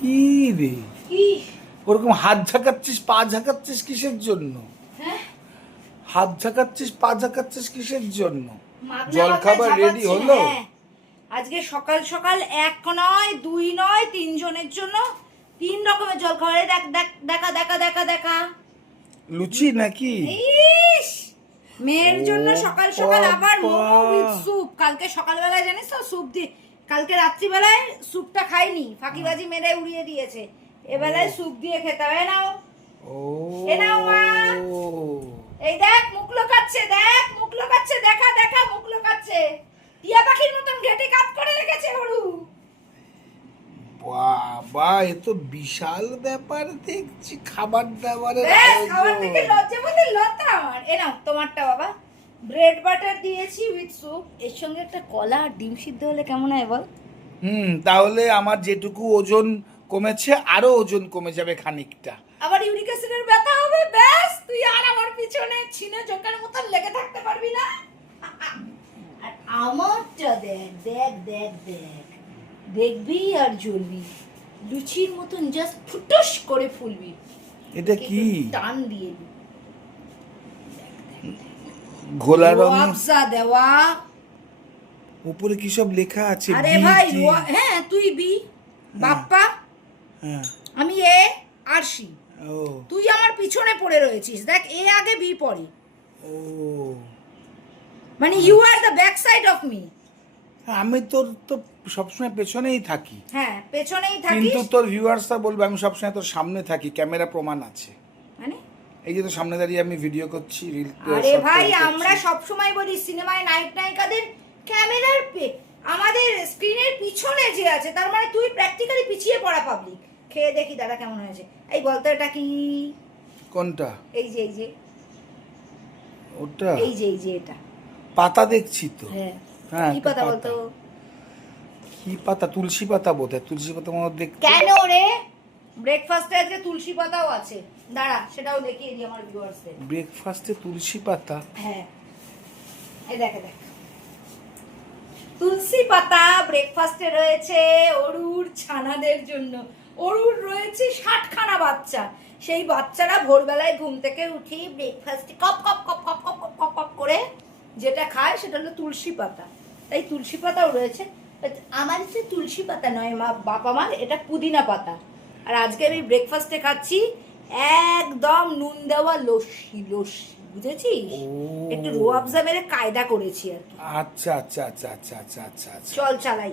কি রে, কি ওরকম হাত ঝাঁকাচ্ছিস পা ঝাঁকাচ্ছিস কিসের জন্য? হ্যাঁ হাত ঝাঁকাচ্ছিস পা ঝাঁকাচ্ছিস কিসের জন্য? মাগনা জল মাথায় খাবার রেডি ঝাঁপাচ্ছি, হলো? হ্যাঁ। আজকে সকাল সকাল এক নয় দুই নয় তিনজনের জন্য 3 রকমের জল খাবার। দেখ দেখ দেখা দেখা দেখা দেখা লুচি নাকি? ইস, মেয়ের জন্য ও সকাল সকাল আবার বাবা। Momo with soup. কালকে সকালবেলায় জানিস তো স্যুপ দিয়ে, কালকে রাত্রিবেলায় স্যুপটা খাইনি, ফাঁকিবাজি মেরে উড়িয়ে দিয়েছে। এবেলায় স্যুপ দিয়ে খেতে হবে। নাও ও এ নাও মা। এই দেখ মুখ লোকাচ্ছে, দেখ মুখ লোকাচ্ছে, দেখা দেখা মুখ লোকাচ্ছে। টিয়া পাখির মতন ঘেটে কাট করে রেখেছে ওরু। বাবা, এ তো বিশাল ব্যাপার দেখছি, খাবার দাবারের ব্যাস, খাবার আয়োজন। থেকে লজ্জা বলতে লজ্জা আমার। এ নাও তোমারটা বাবা। ব্রেড বাটার দিয়েছি উইথ স্যুপ, এর সঙ্গে একটা কলা আর ডিম সিদ্ধ হলে কেমন হয় বল? তাহলে আমার যেটুকু ওজন কমেছে আরো ওজন কমে যাবে খানিকটা। আবার ইউরিক অ্যাসিডের ব্যথা হবে, ব্যাস তুই আর আমার পিছনে ছিনে জোকার মতন লেগে থাকতে পারবি না। আর আমারটা দেখ দেখ দেখ দেখ, দেখবি আর জ্বলবি, লুচির মতন জাস্ট ফুটুস করে ফুলবি। এটা কি? টান দিয়ে দি ঘোলা রং, আফসা দেওয়া। উপরে কি সব লেখা আছে? আরে বি ভাই কি? হ্যাঁ, তুই বি বাপ্পা, হ্যাঁ। আমি এ আর সি। ও তুই আমার পিছনে পড়ে রয়েছিস, দেখ এ আগে বি পরে, ও মানে you are the back side of me. আমি তোর তো সবসময় পেছনেই থাকি, হ্যাঁ পেছনেই কিন্তু থাকিস তোর ভিউয়ার্সরা বলবে আমি সবসময় তোর সামনে থাকি, ক্যামেরা প্রমাণ আছে। মানে। এই যে তো সামনে দাঁড়িয়ে আমি ভিডিও করছি, রিল। আরে ভাই আমরা সব সময় বলি সিনেমায় নায়ক নায়িকাদের ক্যামেরার আমাদের স্ক্রিনের পিছনে যে আছে, তার মানে তুই প্র্যাকটিক্যালি পিছিয়ে পড়া পাবলিক। খেয়ে দেখি দাদা কেমন হয়েছে। এই বলতো এটা কি? কোনটা? এই যে এই যে ওটা এই যে এটা পাতা দেখছি তো। হ্যাঁ হ্যাঁ, কি একটা পাতা বলতো? কি পাতা? তুলসী পাতা বোধহয়, তুলসী পাতা মনে হয় দেখতে। কেন রে, ব্রেকফাস্টে আজকে তুলসী পাতাও আছে, দাঁড়া সেটাও দেখিয়ে দিই আমার ভিউয়ার্সদের। ব্রেকফাস্টে তুলসী পাতা? হ্যাঁ এই দেখ দেখ, তুলসী পাতা ব্রেকফাস্টে রয়েছে অরুর ছানাদের জন্য। অরুর রয়েছে 60খানা বাচ্চা, সেই বাচ্চারা ভোরবেলায় ঘুম থেকে উঠেই ব্রেকফাস্টে কপ কপ কপ কপ কপ কপ কপ কপ করে যেটা খায় সেটা হলো তুলসী পাতা। তাই তুলসী পাতাও রয়েছে। আমার হচ্ছে তুলসী পাতা নয় মা, বাবা মার এটা পুদিনা পাতা। আর আজকে আমি ব্রেকফাস্টে খাচ্ছি একদম নুন দেওয়া লস্যি। লস্যি বুঝেছিস? ও। একটু রোয়াবজা মেরে কায়দা করেছি আর কি। আচ্ছা আচ্ছা আচ্ছা আচ্ছা আচ্ছা আচ্ছা আচ্ছা। চল চালাই।